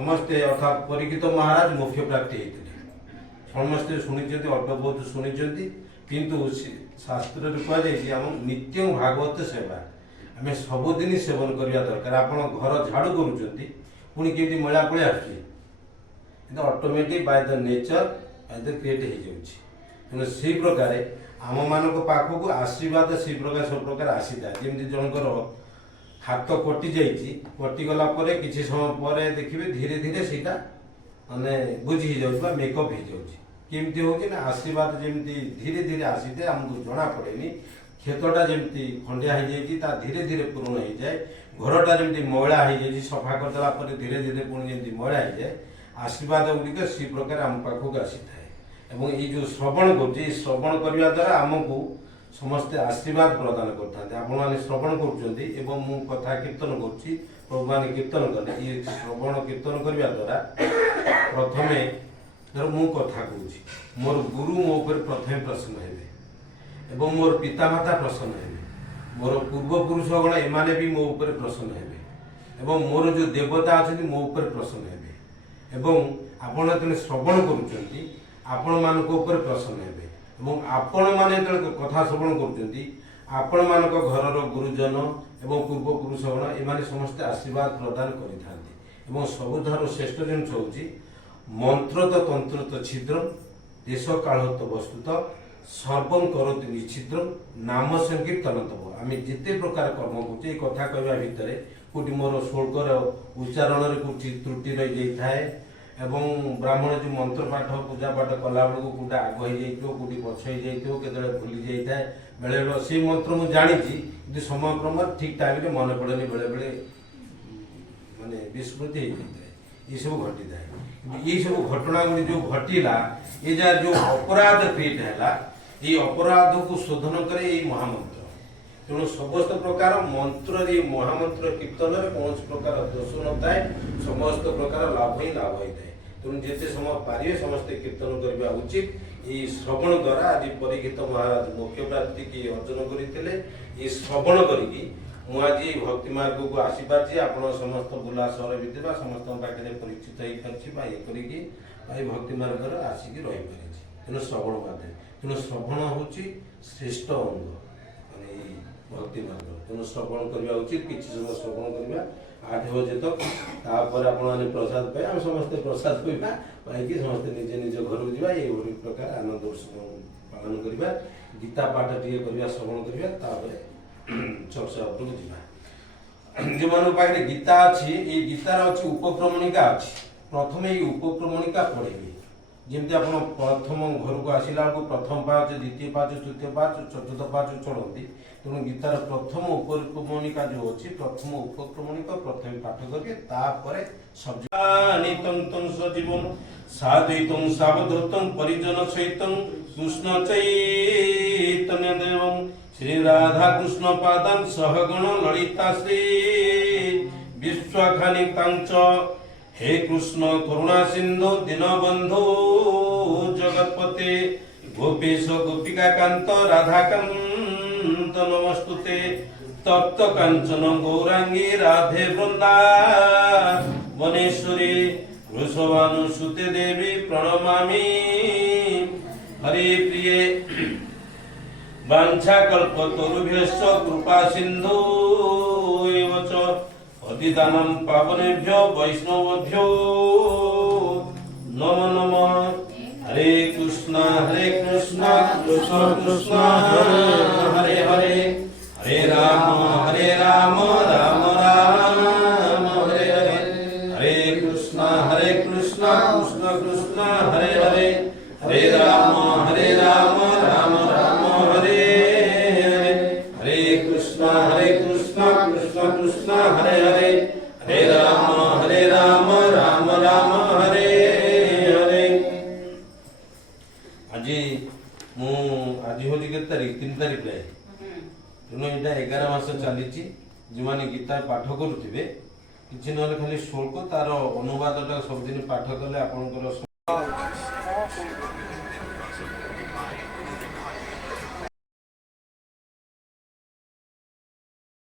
समस्ते अर्थात परीक्षित महाराज मोक्ष प्राप्ति होते समस्ते शुणी अल्प बहुत शुणी किंतु शास्त्र कहुई नित्य भागवत सेवा आम सबुदिन सेवन करवा दरकार आप घर झाड़ू करुँच पुणी केमी मैला पलि आसुची automatic by the nature by the create हो तेणु से प्रकार आम मान पाखक आशीर्वाद से प्रकार सब प्रकार आसी था जमी जनकर हाथ कटि कटिगला किसी समय पर देखिए धीरे धीरे सीटा माने बुझी जाऊँ मेकअप हो जाती हो आशीर्वाद जमी धीरे धीरे आसी था आमको जना पड़ेनि क्षतटा जमी खंडिया हो जाए धीरे धीरे पूर्ण हो जाए घरटा जमी मैला हो जाए सफा करदेला धीरे धीरे पुणी जमी मैला हो जाए आशीर्वाद गुड़िक से प्रकार आम पाखक आसी था ये जो श्रवण कर श्रवण करने द्वारा आमको समस्ते आशीर्वाद प्रदान करते आपण श्रवण कर कथा कीर्तन कर प्रभु मान कीर्तन कले ये श्रवण कीर्तन करने द्वारा प्रथम धर मु कथा कहूँ मोर गुरु मो पर प्रथम प्रसन्न हे मोर पितामाता प्रसन्न हे मोर पूर्वपुरुषगण एमाने भी मो उपर प्रसन्न हे मोर जो देवता अच्छा मो उपर प्रसन्न हे आपण जो श्रवण करुँच आपण मान प्रसन्न हे आपण माने कथा श्रवण कर घर गुरुजन एवं पूर्वपुरुषगण एमाने समस्ते आशीर्वाद प्रदान करें सबुठार श्रेष्ठ जिनस हूँ मंत्र तो तंत्र तो छिद्र देश काल तो वस्तुत सर्वं करोति निच्छिद्र नाम संकीर्तन तब आम जिते प्रकार कर्म करुचे कथा कहवा भितर कौटी मोर श्लोकर उच्चारण कौटी त्रुटि रही जाए एवं ब्राह्मण जो मंत्र पाठ पूजा पाठ कला बेलू कौटा आग हो कौटी पछ हो केतले भूली जाए बेले बेले से मंत्र मुझे जानी समय क्रम ठीक टाइम मन पड़े बेले बेले माने विस्मृति ये सब घटी थाए ये सब घटना गुड़ी जो घटला ये जार जो अपराध क्रिएट है ये अपराध को शोधन करे ये महामंत्र तेणु समस्त प्रकार मंत्र महामंत्र कीर्तन में कौन प्रकार दोष न थाए समस्त प्रकार लाभ ही लाभ होता है तेणु जिते समय पारे समस्ते कीर्तन करवा उचित ये श्रवण द्वारा आज परीक्षित महाराज मोक्ष प्राप्ति की अर्जन करते श्रवण करी मुझे भक्ति मार्ग को आसी पार्टी आप समस्त बुला सहर भितर समस्त पाखे परिचित हो पारे ये भक्ति मार्ग आसिक रही पारे तेणु श्रवण माध्यम तेणु श्रवण हूँ श्रेष्ठ अंग माने भक्ति मार्ग तेणु श्रवण करवा उचित किसी समय श्रवण करवा 8 बजे तक तापर आपने प्रसाद पाए आम समस्ते प्रसाद पाइबा पाई समस्ते निजे निज घर को जावा ये प्रकार आनंद पालन करवा गीता पाठ टे करवा श्रवण करवा चर्चा उपरको जावा जो मान पाखे गीता अच्छी ये गीतार अच्छी उपक्रमणिका अच्छी प्रथम ये उपक्रमणिका पढ़ेगी जमी आप प्रथम घर को आसला बेलू प्रथम पाच द्वितीय पाच तृतीय पाच चतुर्थ पाच चढ़ती तेणु गीतार प्रथम उपक्रमणिका जो अच्छी प्रथम उपक्रमणिका प्रथम पाठ करके सजीवन साधुतम सावधतम परिजन सहित कृष्ण चैतन्य देव श्री राधा कृष्ण पादान सहगण ललिता श्री विश्वखानिकांच हे कृष्ण करुणा सिंधु दीनबंधु जगतपते गोपीश गोपिका कांत राधाकांत नमस्तुते तप्त कांचन गौरांगी राधे वृंदा वनेश्वरी वृषभानुसुते देवी प्रणमामि हरे प्रिये वाञ्छाकल्पतरुभ्यश्च कृपा सिंधु एव च पतितानां पावनेभ्यो वैष्णवेभ्यो नमो नमः हरे कृष्ण कृष्ण कृष्ण हरे हरे हरे राम राम राम हरे हरे हरे कृष्ण कृष्ण कृष्ण हरे हरे हरे राम राम राम हरे हरे हरे कृष्ण कृष्ण कृष्ण हरे हरे हरे राम राम राम हरे हरे आज हूँ के तारीख 3 तारीख है तेणु यहाँ 11 मास चली जो मैंने गीता पाठ करुवे कि ना खाली श्लोक तार अनुवादटा सबुदिन पाठ कले आप